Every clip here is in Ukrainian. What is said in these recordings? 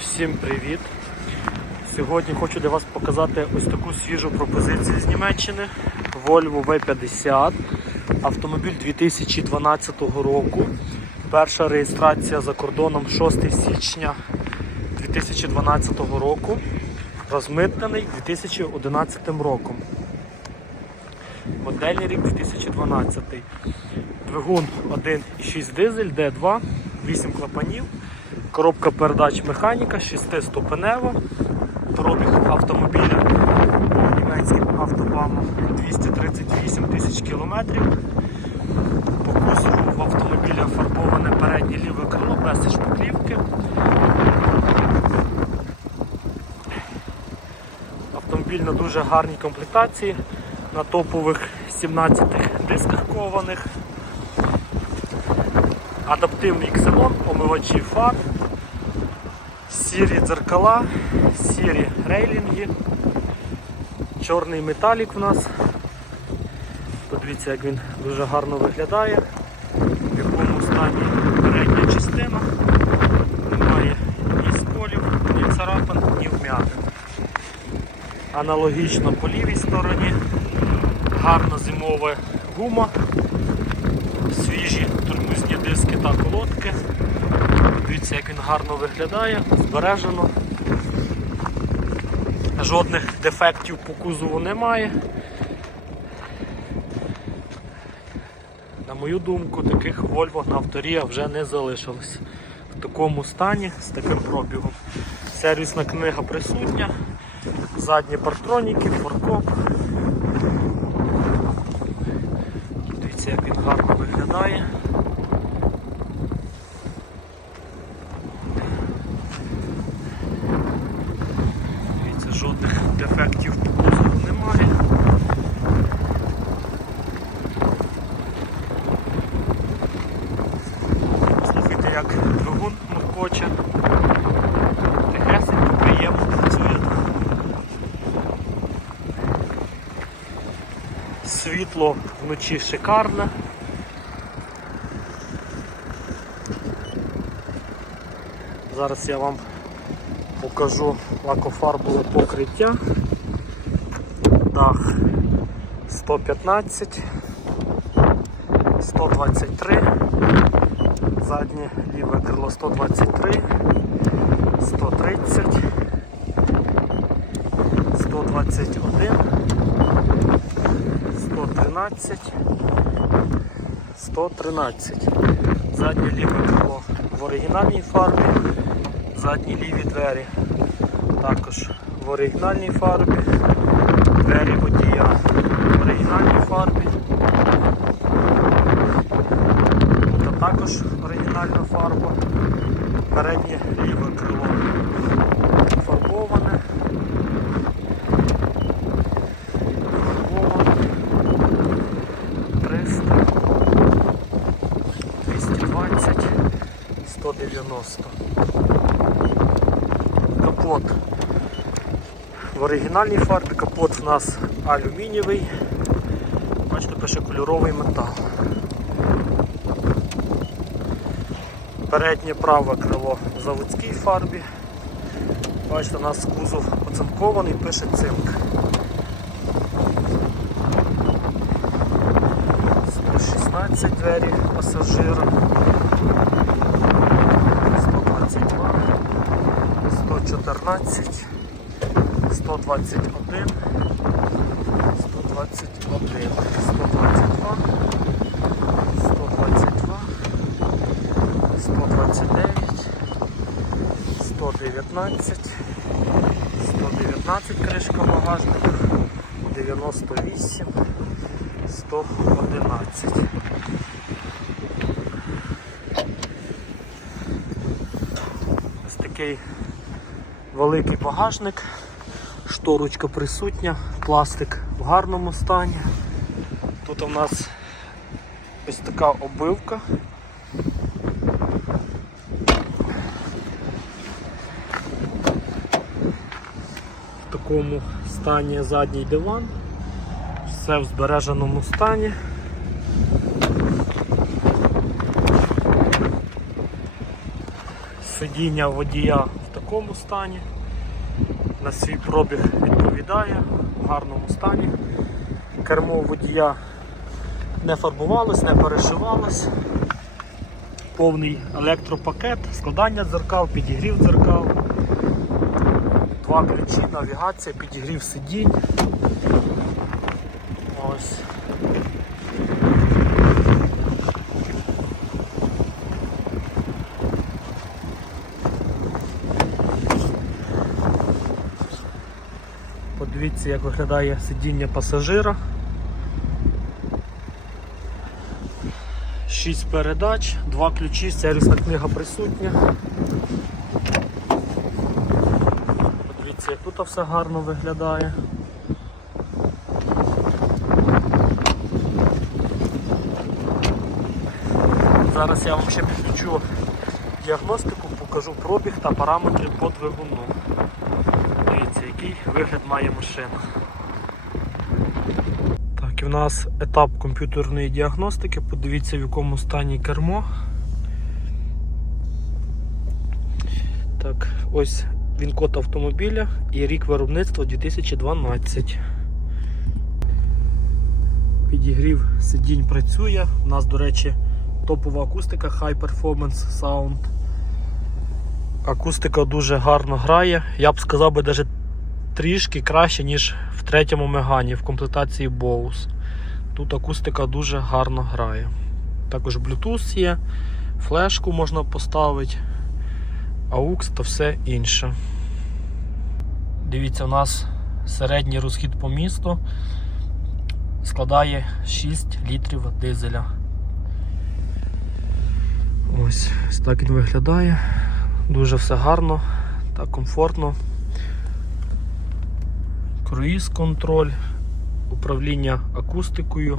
Всім привіт! Сьогодні хочу для вас показати ось таку свіжу пропозицію з Німеччини Volvo V50. Автомобіль 2012 року. Перша реєстрація за кордоном 6 січня 2012 року. Розмитнений 2011 роком. Модельний рік 2012. Двигун 1,6 дизель, D2, 8 клапанів, коробка передач механіка, 6-ступенева, пробіг автомобіля по німецьким автобамам 238 тисяч кілометрів. По кузову в автомобіля фарбоване переднє ліве крило без шпаклівки. Автомобіль на дуже гарній комплектації, на топових 17 дисках кованих, адаптивний ксенон, омивачі фар, сірі дзеркала, сірі рейлінги, чорний металік в нас. Подивіться, як він дуже гарно виглядає, в якому стані передня частина, немає ні сколів, ні царапин, ні вмятин. Аналогічно по лівій стороні, гарна зимова гума, свіжі тормозні диски та колодки. Дивіться, як він гарно виглядає, збережено. Жодних дефектів по кузову немає. На мою думку, таких Volvo на авторія вже не залишилось. В такому стані, з таким пробігом. Сервісна книга присутня, задні партроніки, форкоп. Дивіться, як він гарно виглядає. Дивіться, жодних дефектів по кузову немає. Слухайте, як двигун муркоче. Тихесенько, приємно працює. Світло вночі шикарне. Зараз я вам покажу лакофарбове покриття. Дах 115, 123, заднє ліве крило 123, 130, 121, 113, 113. Заднє ліве крило в оригінальній фарбі, задні ліві двері також в оригінальній фарбі, двері водія в оригінальній фарбі. Тут також оригінальна фарба, переднє ліве крило фарбоване. Фарбоване. 300, 220, 190. Капот. В оригінальній фарбі капот в нас алюмінієвий. Бачите, пише кольоровий метал. Переднє праве крило в заводській фарбі. Бачите, у нас кузов оцинкований, пише цинк. 116 двері пасажира. 122, 114, 121, 121, 122, 122, 129, 119, 119 кришка багажника, 98, 111. Ось такий великий багажник, шторочка присутня, пластик в гарному стані. Тут у нас ось така обивка. В такому стані задній диван, все в збереженому стані. Сидіння водія в такому стані. На свій пробіг відповідає, в гарному стані. Кермо водія не фарбувалось, не перешивалось. Повний електропакет, складання дзеркал, підігрів дзеркал, два ключі, навігація, підігрів сидінь. Ось. Подивіться, як виглядає сидіння пасажира. 6 передач, два ключі, сервісна книга присутня. Подивіться, як тут все гарно виглядає. Зараз я вам ще підключу діагностику, покажу пробіг та параметри по двигуну. Який вигляд має машина. Так, і в нас етап комп'ютерної діагностики. Подивіться, в якому стані кермо. Так, ось він код автомобіля і рік виробництва 2012. Підігрів сидінь працює. У нас, до речі, топова акустика High Performance Sound. Акустика дуже гарно грає. Я б сказав би навіть трішки краще, ніж в третьому мегані в комплектації Bose. Тут акустика дуже гарно грає. Також Bluetooth є, флешку можна поставити, AUX та все інше. Дивіться, у нас середній розхід по місту складає 6 літрів дизеля. Ось, так він виглядає. Дуже все гарно та комфортно. Круїз контроль, управління акустикою,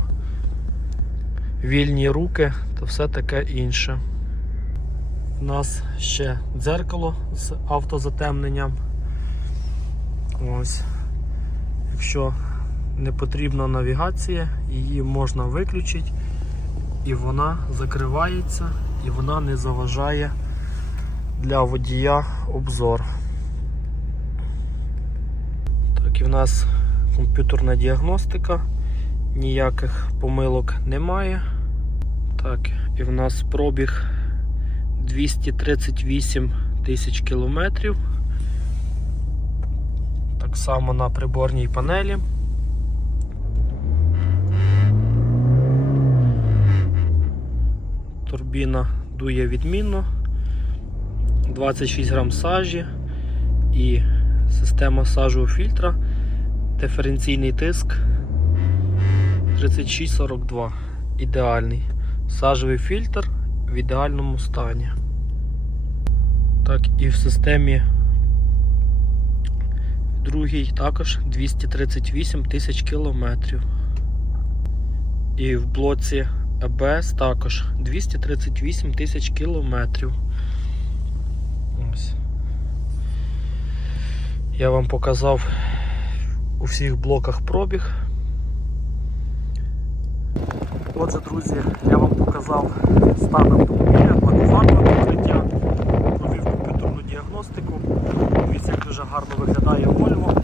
вільні руки та все таке інше. У нас ще дзеркало з автозатемненням. Ось. Якщо не потрібна навігація, її можна виключити і вона закривається і вона не заважає для водія обзор. Так, і в нас комп'ютерна діагностика, ніяких помилок немає. Так, і в нас пробіг 238 тисяч кілометрів. Так само на приборній панелі. Турбіна дує відмінно. 26 грам сажі і система сажового фільтра, диференційний тиск 3642. Ідеальний. Сажовий фільтр в ідеальному стані. Так, і в системі другій також 238 тисяч кілометрів. І в блоці АБС також 238 тисяч кілометрів. Ось. Я вам показав у всіх блоках пробіг. Отже, друзі, я вам показав стан автомобіля, багатофарбове покриття, провів комп'ютерну діагностику. Дивіться, як дуже гарно виглядає Volvo.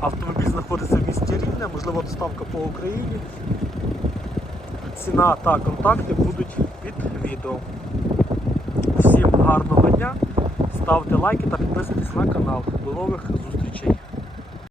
Автомобіль знаходиться в місті Рівне, можливо доставка по Україні. Ціна та контакти будуть під відео. Всім гарного дня, ставте лайки та підписуйтесь на канал. До нових зустрічей!